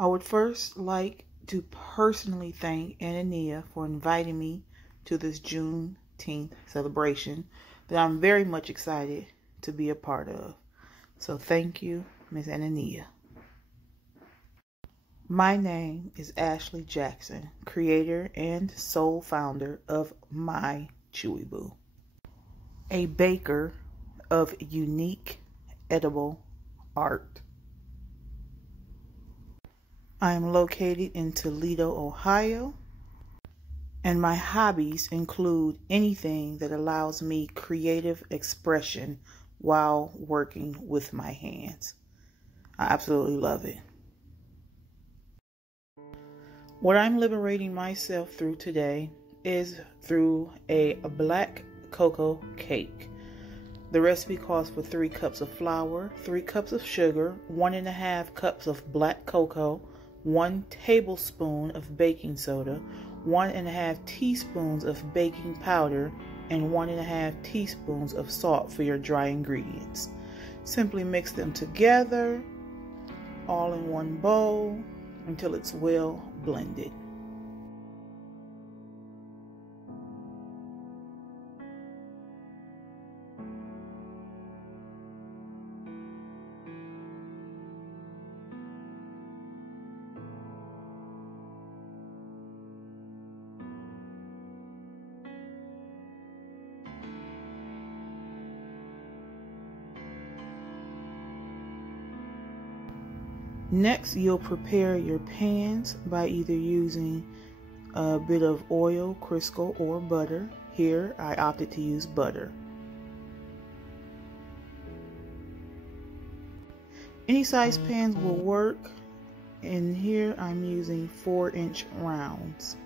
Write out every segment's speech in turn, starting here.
I would first like to personally thank Anania for inviting me to this Juneteenth celebration that I'm very much excited to be a part of. So thank you, Miss Anania. My name is Ashley Jackson, creator and sole founder of My Chewy Boo, a baker of unique edible art. I am located in Toledo, Ohio, and my hobbies include anything that allows me creative expression while working with my hands. I absolutely love it. What I'm liberating myself through today is through a black cocoa cake. The recipe calls for 3 cups of flour, 3 cups of sugar, 1.5 cups of black cocoa, 1 tablespoon of baking soda, 1.5 teaspoons of baking powder, and 1.5 teaspoons of salt for your dry ingredients. Simply mix them together, all in one bowl, until it's well blended. Next, you'll prepare your pans by either using a bit of oil, Crisco, or butter. Here, I opted to use butter. Any size pans will work, and here I'm using 4-inch rounds.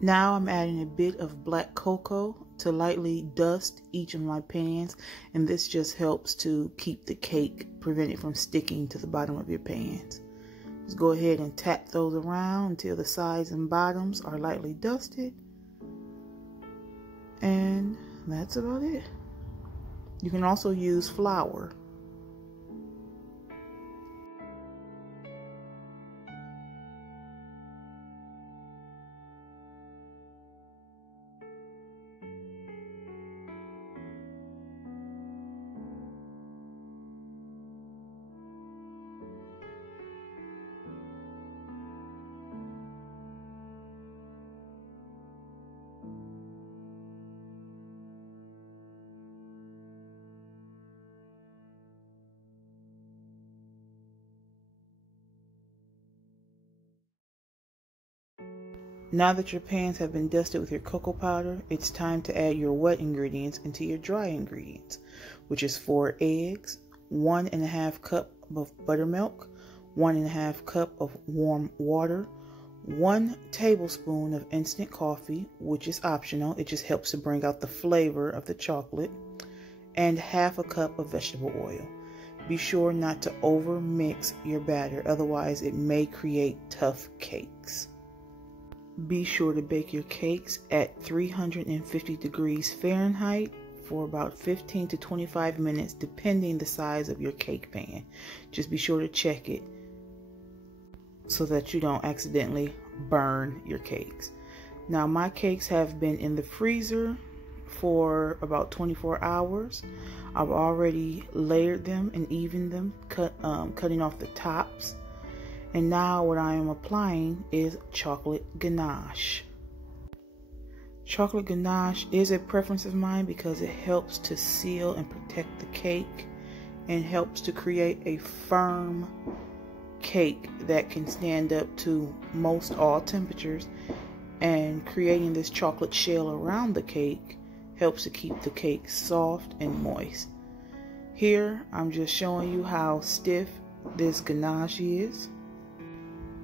Now I'm adding a bit of black cocoa to lightly dust each of my pans, and this just helps to keep the cake, prevent it from sticking to the bottom of your pans. Just go ahead and tap those around until the sides and bottoms are lightly dusted. And that's about it. You can also use flour. Now that your pans have been dusted with your cocoa powder, it's time to add your wet ingredients into your dry ingredients, which is 4 eggs, 1.5 cup of buttermilk, 1.5 cup of warm water, 1 tablespoon of instant coffee, which is optional. It just helps to bring out the flavor of the chocolate, and 1/2 cup of vegetable oil. Be sure not to over mix your batter, otherwise it may create tough cakes. Be sure to bake your cakes at 350 degrees Fahrenheit for about 15 to 25 minutes, depending the size of your cake pan. Just be sure to check it so that you don't accidentally burn your cakes. Now, my cakes have been in the freezer for about 24 hours. I've already layered them and evened them, cutting off the tops. And now what I am applying is chocolate ganache. Chocolate ganache is a preference of mine because it helps to seal and protect the cake and helps to create a firm cake that can stand up to most all temperatures, and creating this chocolate shell around the cake helps to keep the cake soft and moist. Here I'm just showing you how stiff this ganache is.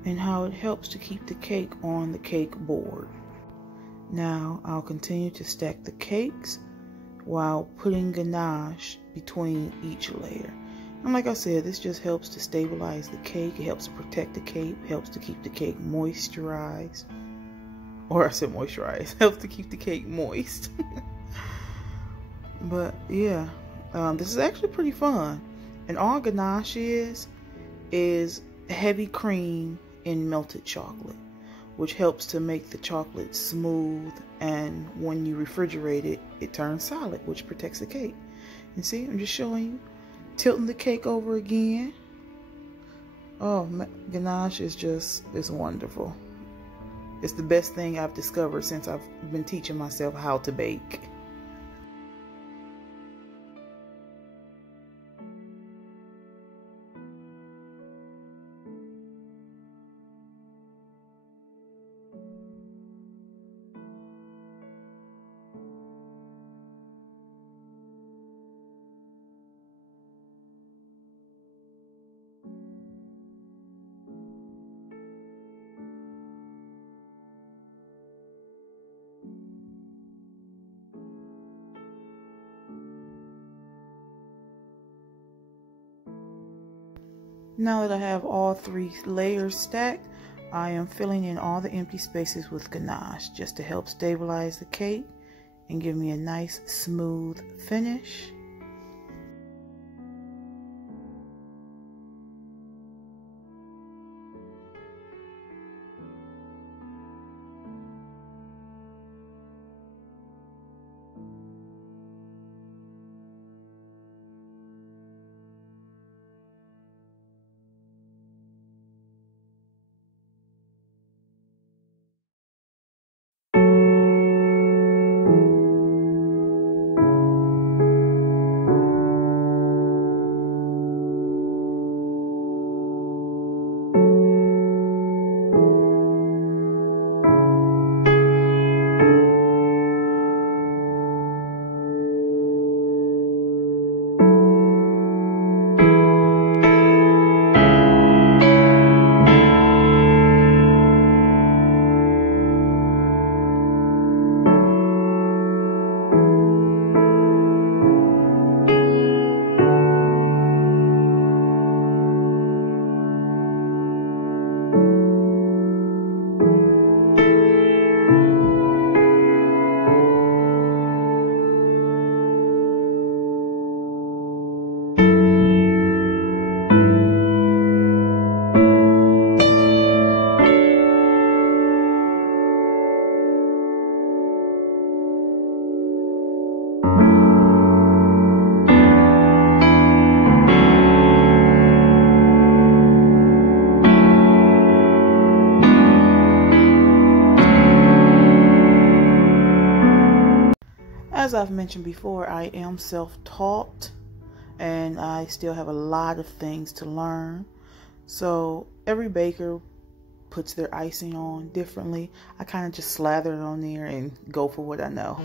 and how it helps to keep the cake on the cake board. Now I'll continue to stack the cakes while putting ganache between each layer. And like I said, this just helps to stabilize the cake. It helps to protect the cake, helps to keep the cake moisturized. Or I said moisturized, helps to keep the cake moist. But yeah, this is actually pretty fun. And all ganache is heavy cream in melted chocolate, which helps to make the chocolate smooth, and when you refrigerate it, it turns solid, which protects the cake. And see, I'm just showing you, tilting the cake over again. Oh, ganache is wonderful. It's the best thing I've discovered since I've been teaching myself how to bake. Now that I have all 3 layers stacked, I am filling in all the empty spaces with ganache just to help stabilize the cake and give me a nice smooth finish. As I've mentioned before, I am self-taught and I still have a lot of things to learn. So every baker puts their icing on differently. I kind of just slather it on there and go for what I know.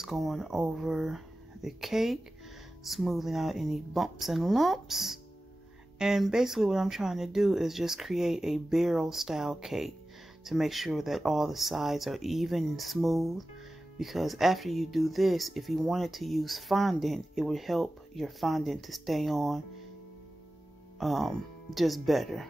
just going over the cake, smoothing out any bumps and lumps. And basically what I'm trying to do is just create a barrel style cake to make sure that all the sides are even and smooth. Because after you do this, if you wanted to use fondant, it would help your fondant to stay on just better.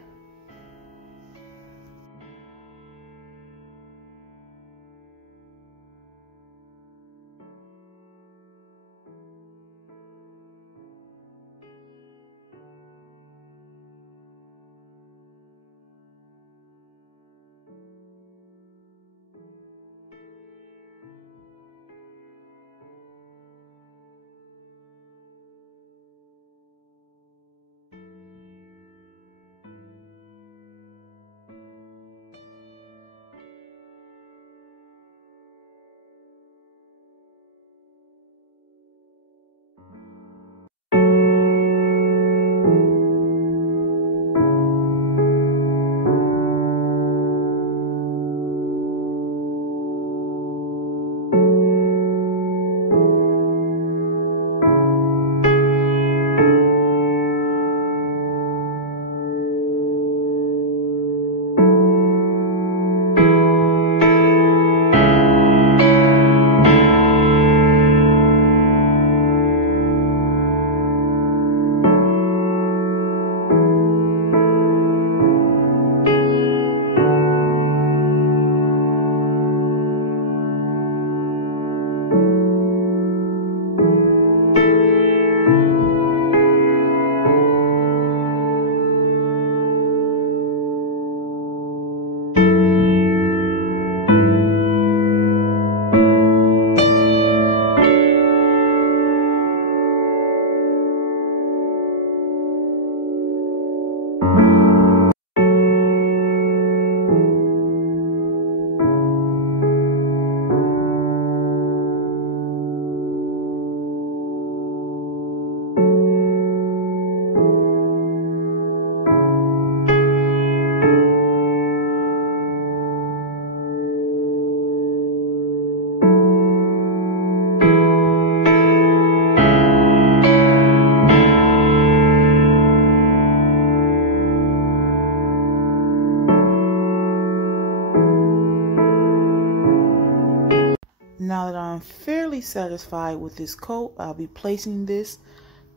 Now that I'm fairly satisfied with this coat, I'll be placing this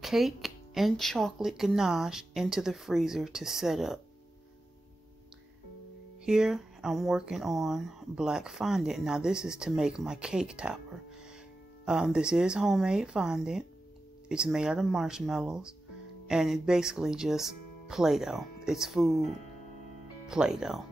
cake and chocolate ganache into the freezer to set up. Here I'm working on black fondant. Now this is to make my cake topper. This is homemade fondant. It's made out of marshmallows, and it's basically just Play-Doh. It's food Play-Doh.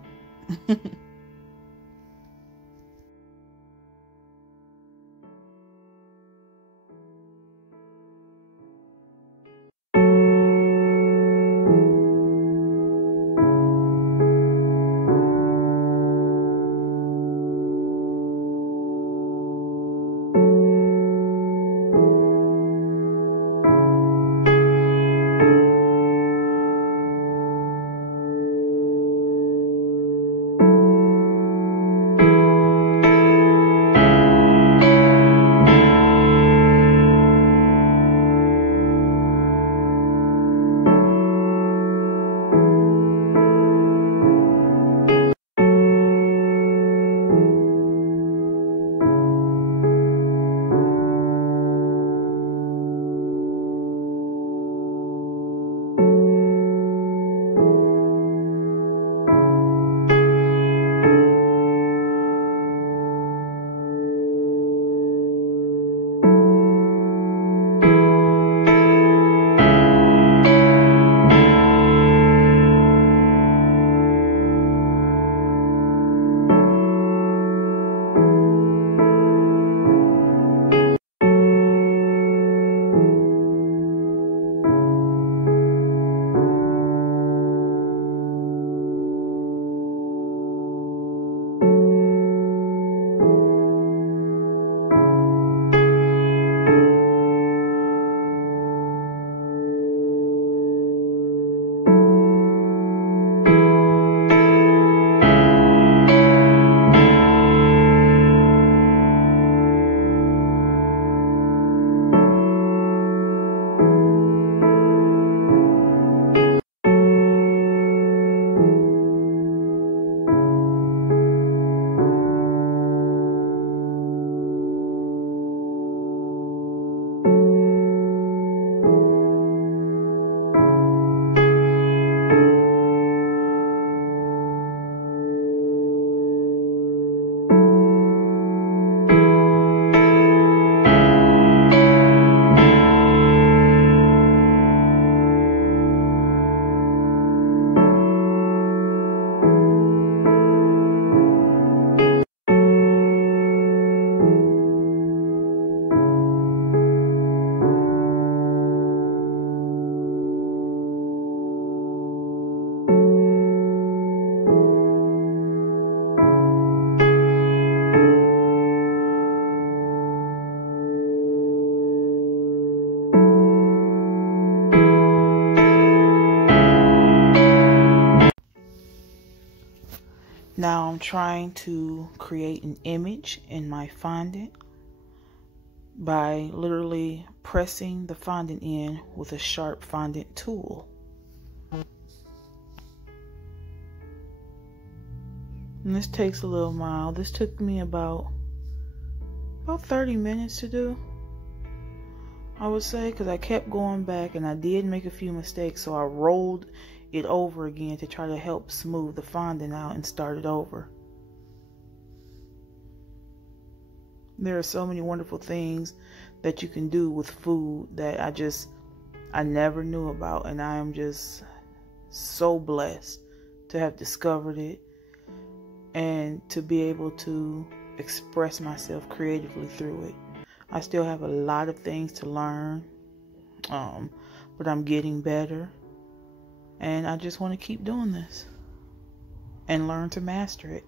Now I'm trying to create an image in my fondant by literally pressing the fondant in with a sharp fondant tool. And this takes a little while. This took me about 30 minutes to do, I would say, because I kept going back and I did make a few mistakes, so I rolled it over again to try to help smooth the fondant out and start it over. There are so many wonderful things that you can do with food that I never knew about, and I am just so blessed to have discovered it and to be able to express myself creatively through it. I still have a lot of things to learn, but I'm getting better, and I just want to keep doing this and learn to master it.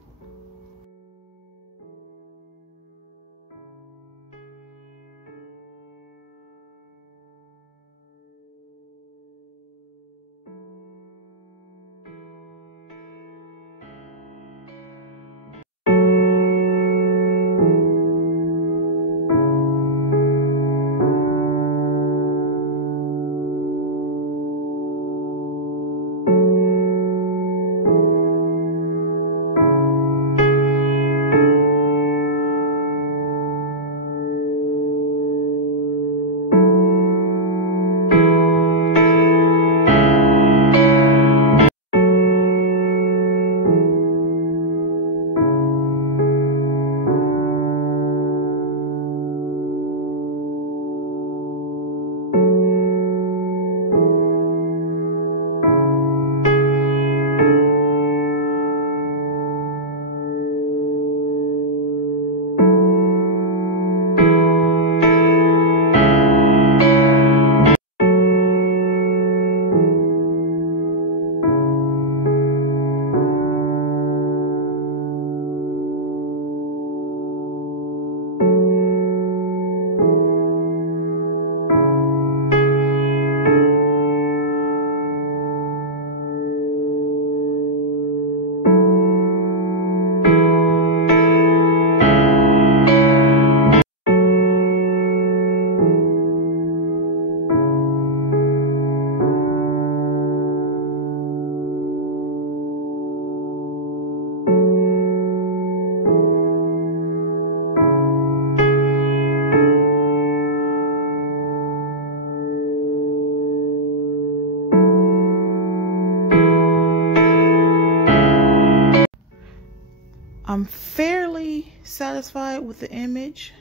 I'm fairly satisfied with the image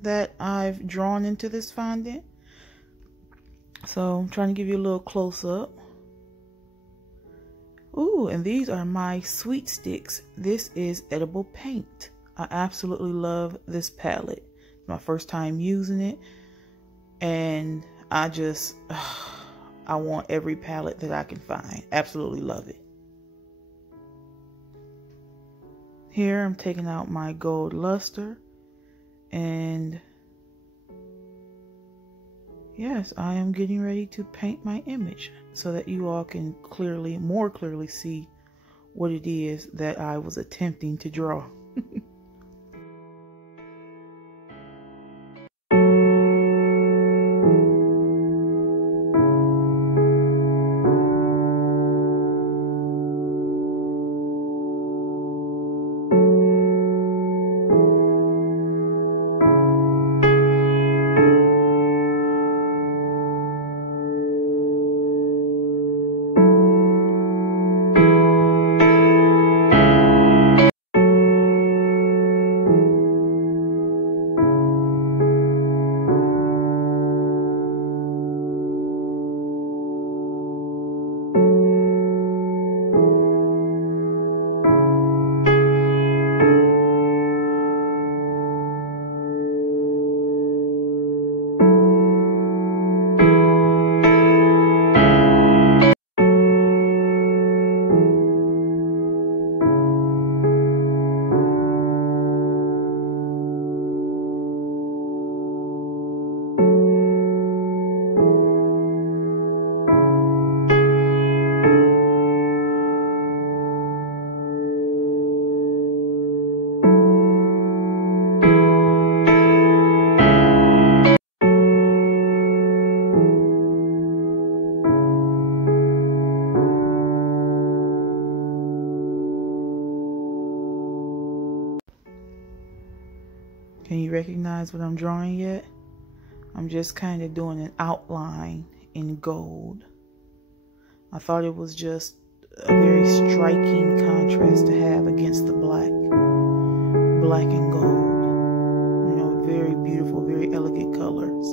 that I've drawn into this fondant. So I'm trying to give you a little close up. Ooh, and these are my sweet sticks. This is edible paint. I absolutely love this palette. It's my first time using it, and I want every palette that I can find. Absolutely love it. Here I'm taking out my gold luster, and yes, I am getting ready to paint my image so that you all can more clearly see what it is that I was attempting to draw. recognize what I'm drawing yet. I'm just kind of doing an outline in gold. I thought it was just a very striking contrast to have against the black and gold. You know, very beautiful, very elegant colors.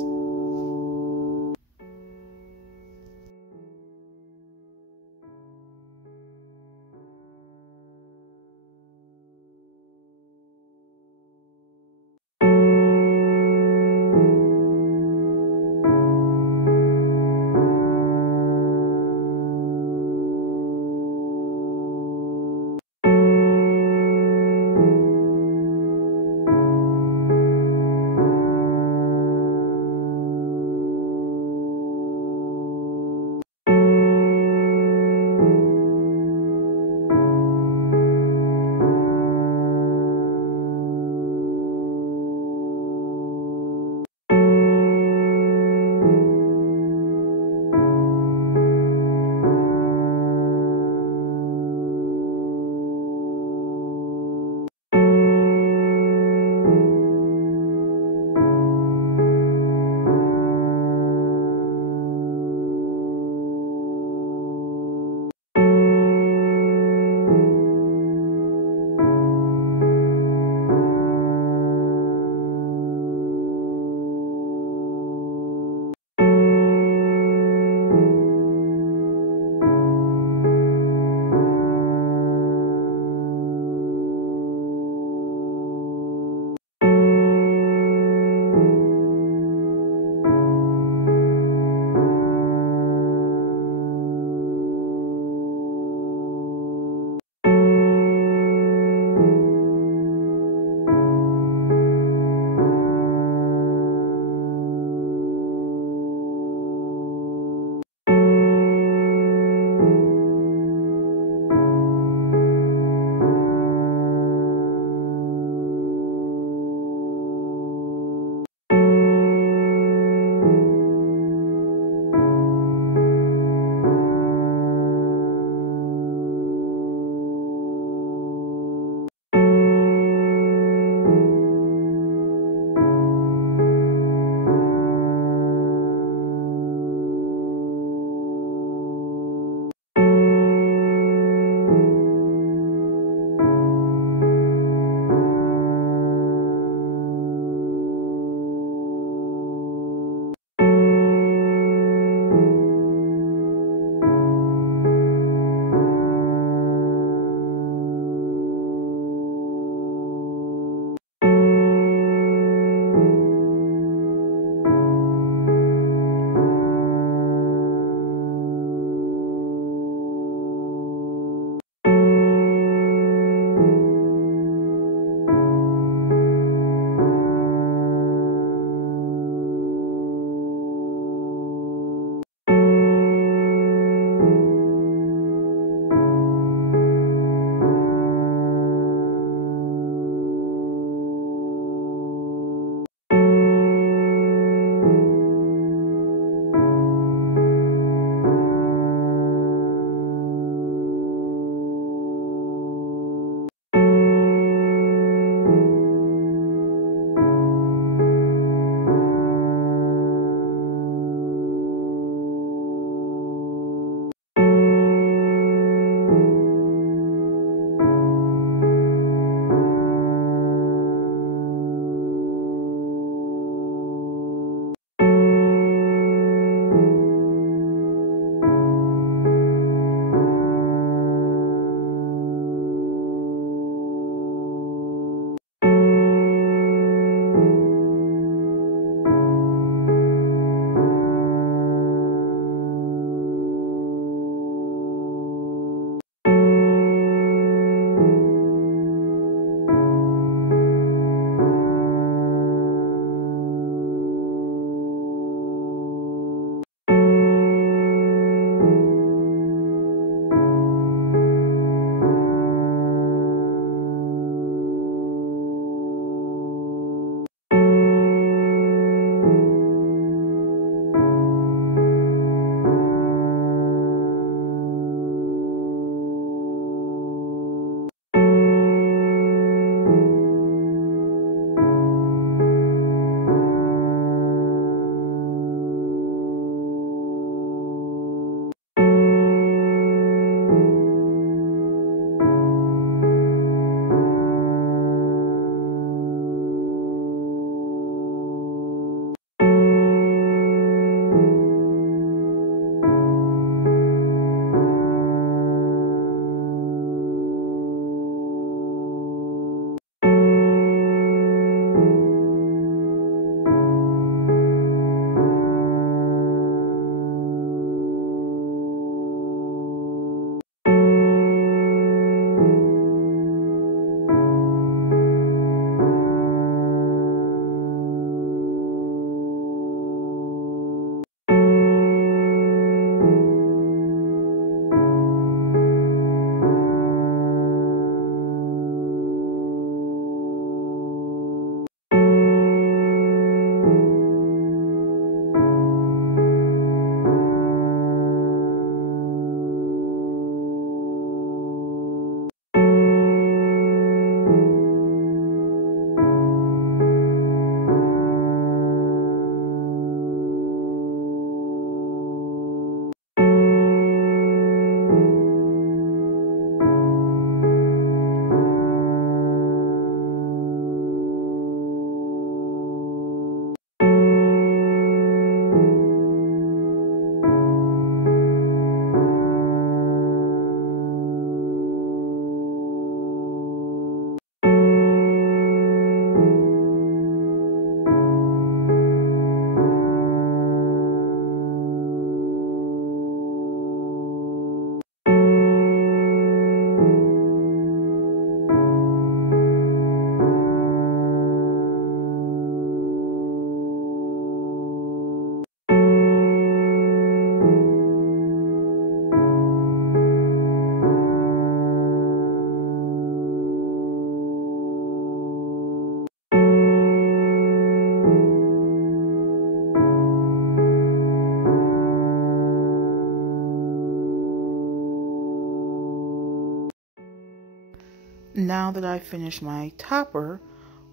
Now that I finished my topper,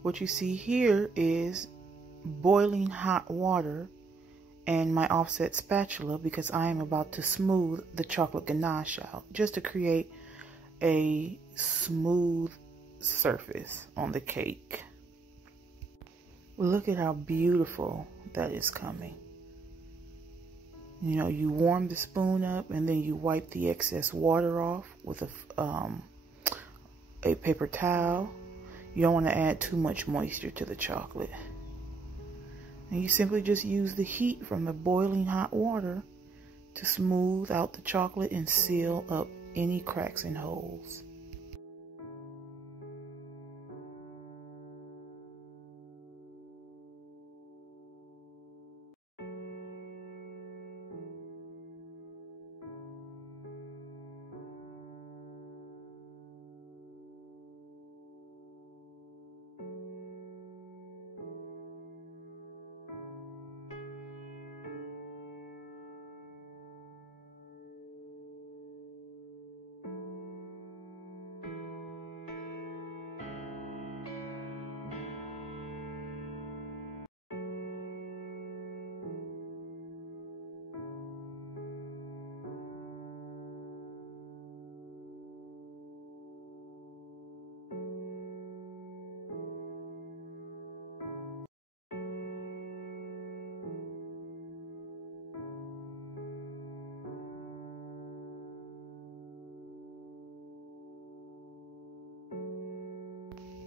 what you see here is boiling hot water and my offset spatula, because I am about to smooth the chocolate ganache out just to create a smooth surface on the cake. Look at how beautiful that is coming. You know, you warm the spoon up and then you wipe the excess water off with a paper towel. You don't want to add too much moisture to the chocolate. And you simply just use the heat from the boiling hot water to smooth out the chocolate and seal up any cracks and holes.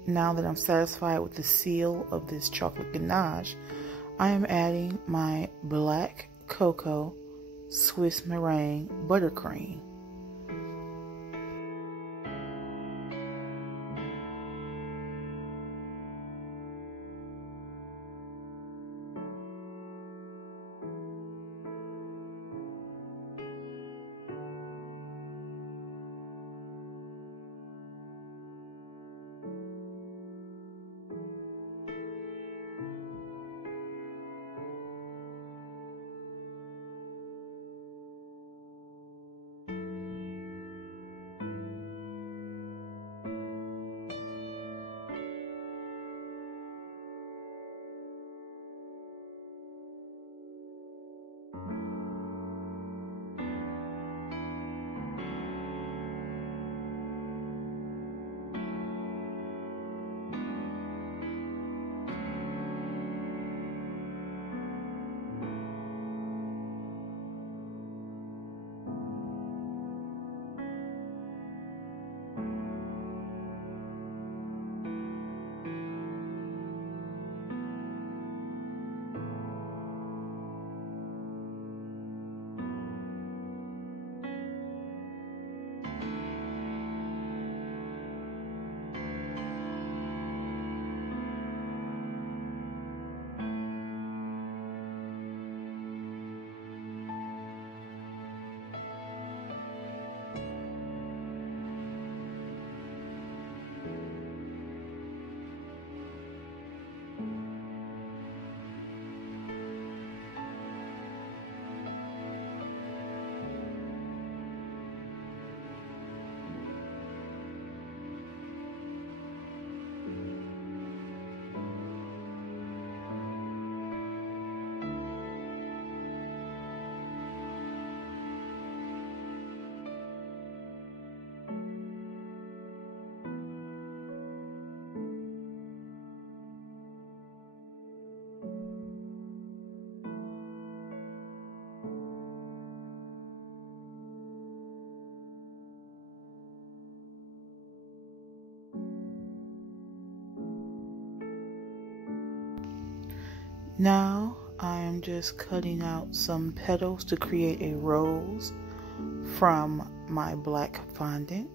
Now that I'm satisfied with the seal of this chocolate ganache, I am adding my black cocoa Swiss meringue buttercream. Now I am just cutting out some petals to create a rose from my black fondant.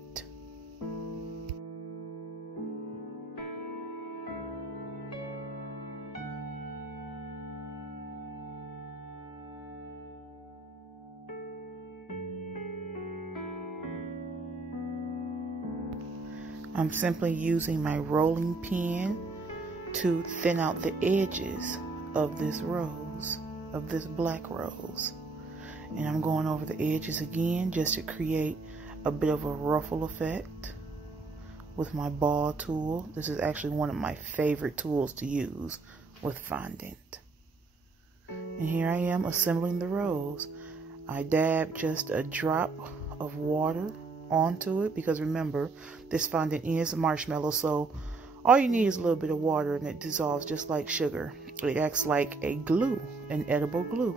I'm simply using my rolling pin to thin out the edges of this rose, of this black rose. And I'm going over the edges again just to create a bit of a ruffle effect with my ball tool. This is actually one of my favorite tools to use with fondant. And here I am assembling the rose. I dab just a drop of water onto it because remember, this fondant is a marshmallow, so all you need is a little bit of water and it dissolves just like sugar. It acts like a glue, an edible glue.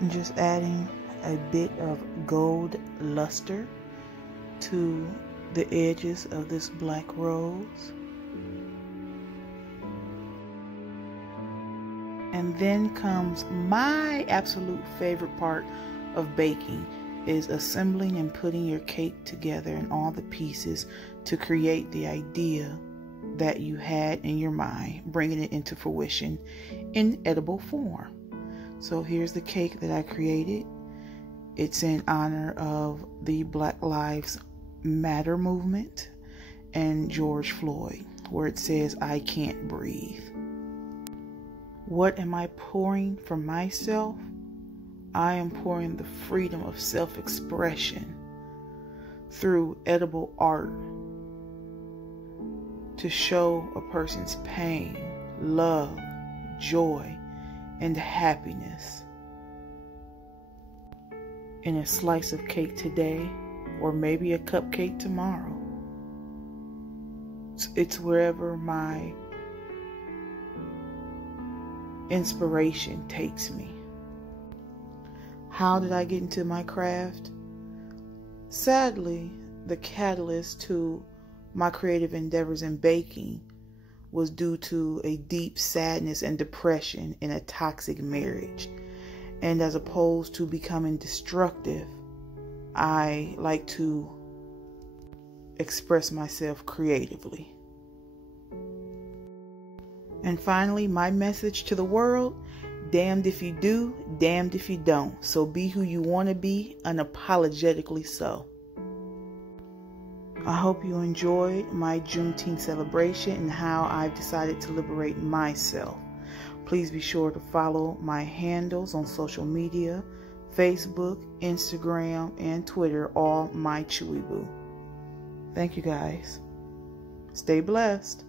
And just adding a bit of gold luster to the edges of this black rose. And then comes my absolute favorite part of baking, is assembling and putting your cake together and all the pieces to create the idea that you had in your mind, bringing it into fruition in edible form. So here's the cake that I created. It's in honor of the Black Lives Matter movement and George Floyd, where it says, "I can't breathe." What am I pouring for myself? I am pouring the freedom of self-expression through edible art to show a person's pain, love, joy, and happiness in a slice of cake today, or maybe a cupcake tomorrow. It's wherever my inspiration takes me. How did I get into my craft? Sadly, the catalyst to my creative endeavors in baking was due to a deep sadness and depression in a toxic marriage. And as opposed to becoming destructive, I like to express myself creatively. And finally, my message to the world: damned if you do, damned if you don't. So be who you want to be, unapologetically so. I hope you enjoyed my Juneteenth celebration and how I've decided to liberate myself. Please be sure to follow my handles on social media: Facebook, Instagram, and Twitter, all my Chewy Boo. Thank you guys. Stay blessed.